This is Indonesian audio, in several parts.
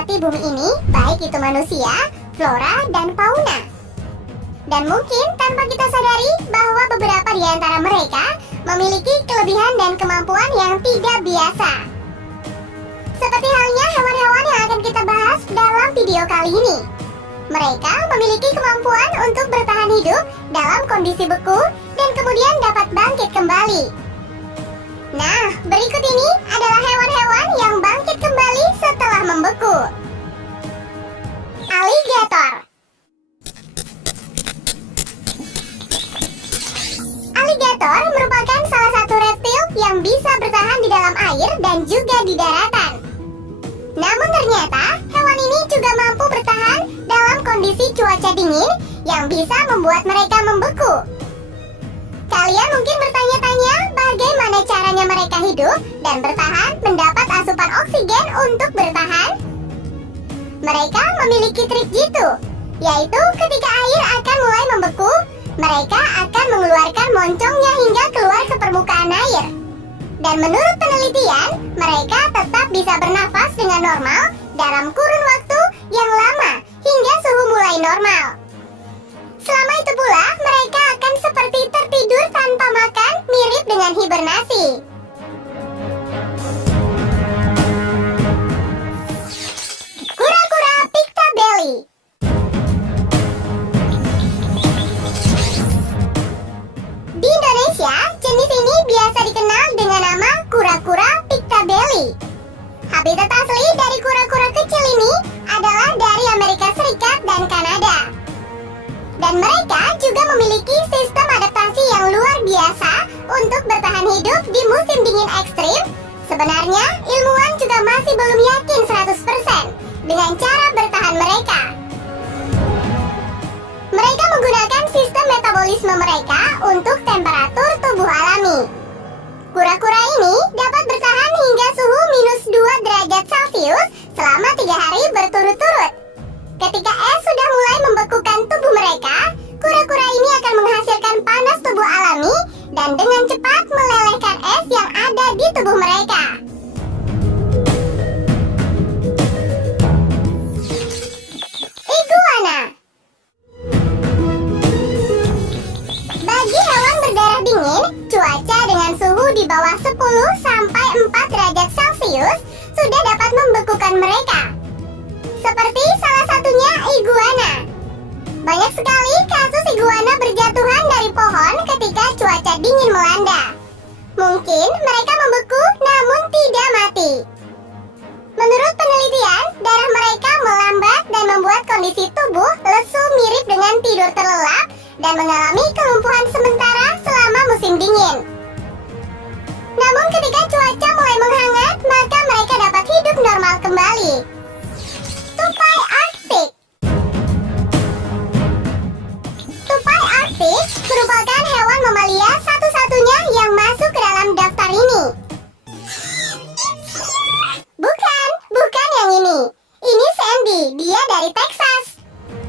melewati bumi ini, baik itu manusia, flora, dan fauna. Dan mungkin tanpa kita sadari bahwa beberapa di antara mereka memiliki kelebihan dan kemampuan yang tidak biasa. Seperti halnya hewan-hewan yang akan kita bahas dalam video kali ini. Mereka memiliki kemampuan untuk bertahan hidup dalam kondisi beku dan kemudian dapat bangkit kembali. Nah, berikut ini adalah hewan-hewan yang bangkit kembali setelah membeku. Aligator. Aligator merupakan salah satu reptil yang bisa bertahan di dalam air dan juga di daratan. Namun ternyata, hewan ini juga mampu bertahan dalam kondisi cuaca dingin yang bisa membuat mereka membeku. Kalian mungkin bertanya-tanya bagaimana caranya mereka hidup dan bertahan mendapat asupan oksigen untuk bertahan? Mereka memiliki trik jitu, yaitu ketika air akan mulai membeku, mereka akan mengeluarkan moncongnya hingga keluar ke permukaan air. Dan menurut penelitian, mereka tetap bisa bernafas dengan normal dalam kurun waktu yang lama hingga suhu mulai normal. Selama itu pula, mereka akan seperti tertidur tanpa makan, mirip dengan hibernasi. Kura-kura Pictabelly. Di Indonesia, jenis ini biasa dikenal dengan nama kura-kura Pictabelly. Habitat asli dari kura-kura kecil ini adalah dari Amerika Serikat dan Kanada. Dan mereka juga memiliki sistem adaptasi yang luar biasa untuk bertahan hidup di musim dingin ekstrim. Sebenarnya, ilmuwan juga masih belum yakin 100% dengan cara bertahan mereka. Mereka menggunakan sistem metabolisme mereka untuk temperatur tubuh alami. Kura-kura ini dapat bertahan hingga suhu -2 derajat Celcius selama 3 hari berturut-turut. Ketika es sudah mulai membekukan tubuh mereka, kura-kura ini akan menghasilkan panas tubuh alami dan dengan cepat melelehkan es yang ada di tubuh mereka. Iguana. Bagi hewan berdarah dingin, cuaca dengan suhu di bawah 10-4 derajat Celcius sudah dapat membekukan mereka. Seperti salah satunya iguana. Banyak sekali kasus iguana berjatuhan dari pohon ketika cuaca dingin melanda. Mungkin mereka membeku namun tidak mati. Menurut penelitian, darah mereka melambat dan membuat kondisi tubuh lesu mirip dengan tidur terlelap dan mengalami kelumpuhan sementara selama musim dingin. Namun ketika cuaca mulai menghangat, maka mereka dapat hidup normal kembali. Tupai Arktik. Tupai Arktik merupakan hewan mamalia satu-satunya yang masuk ke dalam daftar ini. Bukan yang ini. Ini Sandy, dia dari Texas.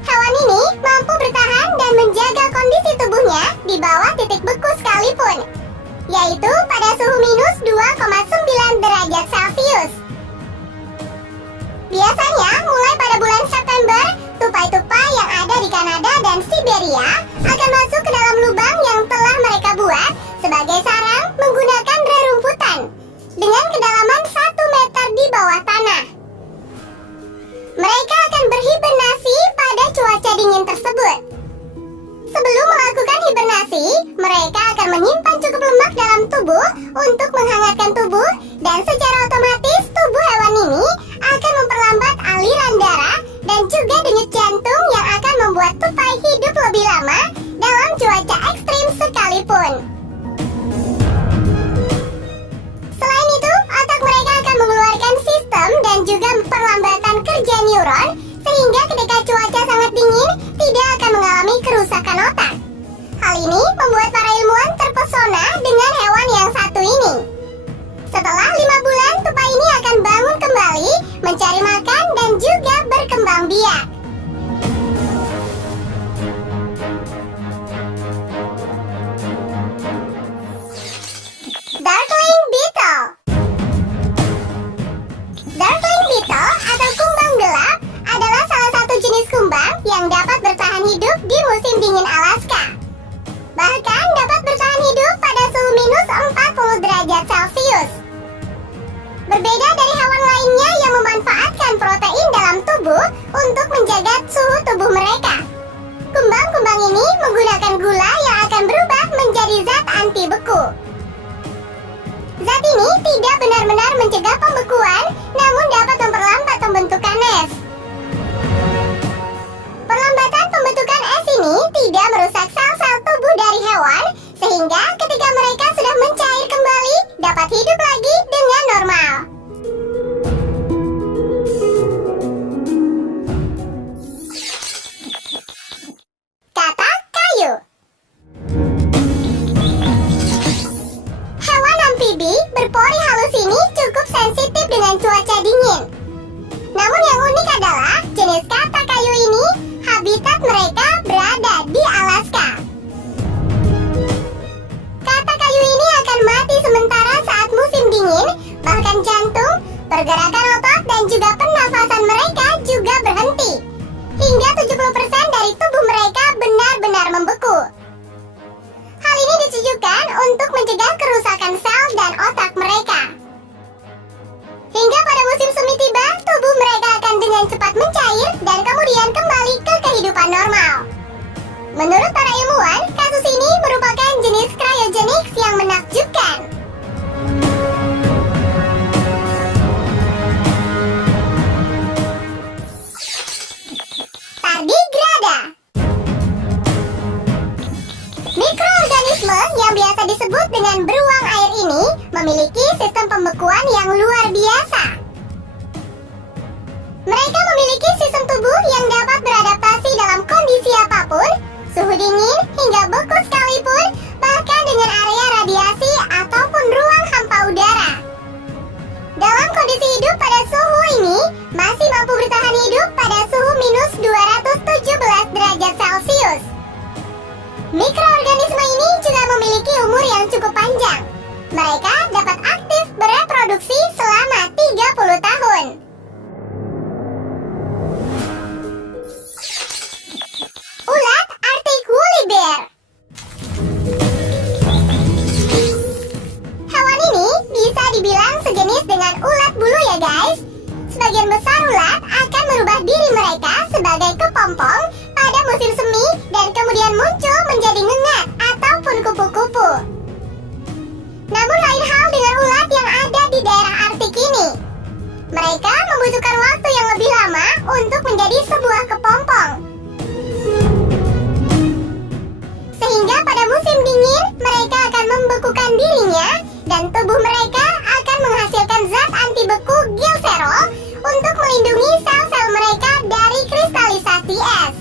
Hewan ini mampu bertahan dan menjaga kondisi tubuhnya di bawah titik beku sekalipun, yaitu pada suhu -2,9 derajat Celcius. Biasanya mulai pada bulan September, tupai-tupai yang ada di Kanada dan Siberia akan masuk ke dalam lubang yang telah mereka buat sebagai sarang menggunakan rerumputan dengan kedalaman 1 meter di bawah tanah. Mereka akan berhibernasi pada cuaca dingin tersebut. Sebelum melakukan hibernasi, mereka akan menyimpan cukup lemak dalam tubuh untuk menghangatkan tubuh, dan secara otomatis tubuh hewan ini akan memperlambat aliran darah dan juga denyut jantung yang akan membuat tupai hidup lebih lama dalam cuaca ekstrim sekalipun. Selain itu, otak mereka akan mengeluarkan sistem dan juga perlambatan kerja neuron, sehingga ketika cuaca sangat dingin tidak akan mengalami kerusakan otak. Hal ini membuat para ilmuwan terpesona dengan hewan yang satu ini. Setelah 5 bulan, tupai ini akan bangun kembali, mencari makan dan juga berkembang biak. Darkling Beetle. Darkling Beetle atau kumbang gelap anti beku. Zat ini tidak benar-benar mencegah pembekuan, namun dapat memperlambat pembentukan es. Perlambatan pembentukan es ini tidak merusak sel-sel tubuh dari hewan, sehingga ketika mereka sudah mencair kembali, dapat hidup lagi dengan normal. Kata kayu. Hewan amfibi berpori halus ini cukup sensitif dengan cuaca dingin. Namun yang unik adalah jenis kata kayu ini, habitat mereka berada di Alaska. Kata kayu ini akan mati sementara saat musim dingin, bahkan jantung, pergerakan otot, dan juga pernafasan mereka juga berhenti. Hingga 70% dari tubuh mereka benar-benar membeku. Hal ini ditujukan untuk mencegah kerusakan sel dan otak mereka. Hingga pada musim semi tiba, tubuh mereka akan dengan cepat mencair dan kemudian kembali ke kehidupan normal. Menurut para ilmuwan, kasus ini merupakan jenis cryogenics yang menakjubkan. Tardigrada. Mikroorganisme yang biasa disebut dengan beruang air ini memiliki sistem pembekuan yang luar biasa. Mereka memiliki sistem tubuh yang dapat beradaptasi dalam kondisi apapun, suhu dingin hingga beku sekalipun, bahkan dengan area radiasi ataupun ruang hampa udara. Dalam kondisi hidup pada suhu ini, masih mampu bertahan hidup pada suhu minus 217 derajat Celcius. Mikroorganisme ini juga memiliki umur yang cukup panjang. Mereka dapat aktif bereproduksi selama 30 tahun. Ulat Arctic woolly bear. Hewan ini bisa dibilang sejenis dengan ulat bulu ya guys. Sebagian besar ulat akan merubah diri mereka sebagai kepompong pada musim semi dan kemudian muncul menjadi ngengat ataupun kupu-kupu. Namun lain hal dengan ulat yang ada di daerah Arktik ini. Mereka membutuhkan waktu yang lebih lama untuk menjadi sebuah kepompong. Sehingga pada musim dingin, mereka akan membekukan dirinya dan tubuh mereka akan menghasilkan zat anti beku glycerol untuk melindungi sel-sel mereka dari kristalisasi es.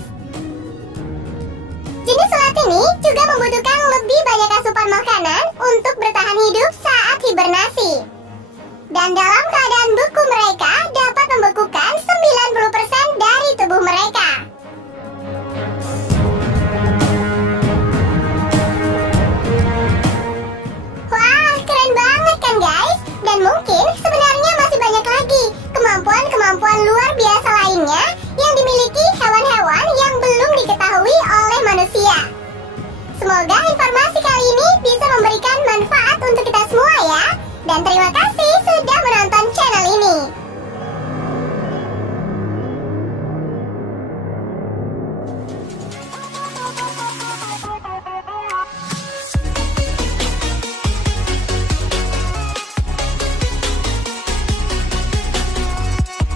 Jenis ulat ini juga membutuhkan lebih banyak asupan makanan untuk bertahan hidup saat hibernasi. Dan dalam keadaan beku mereka dapat membekukan 90% dari tubuh mereka. Wah, keren banget kan guys? Dan mungkin sebenarnya masih banyak lagi kemampuan-kemampuan luar biasa lainnya yang dimiliki hewan-hewan yang belum diketahui oleh manusia. Semoga informasi kali ini bisa memberikan manfaat untuk kita semua ya. Dan terima kasih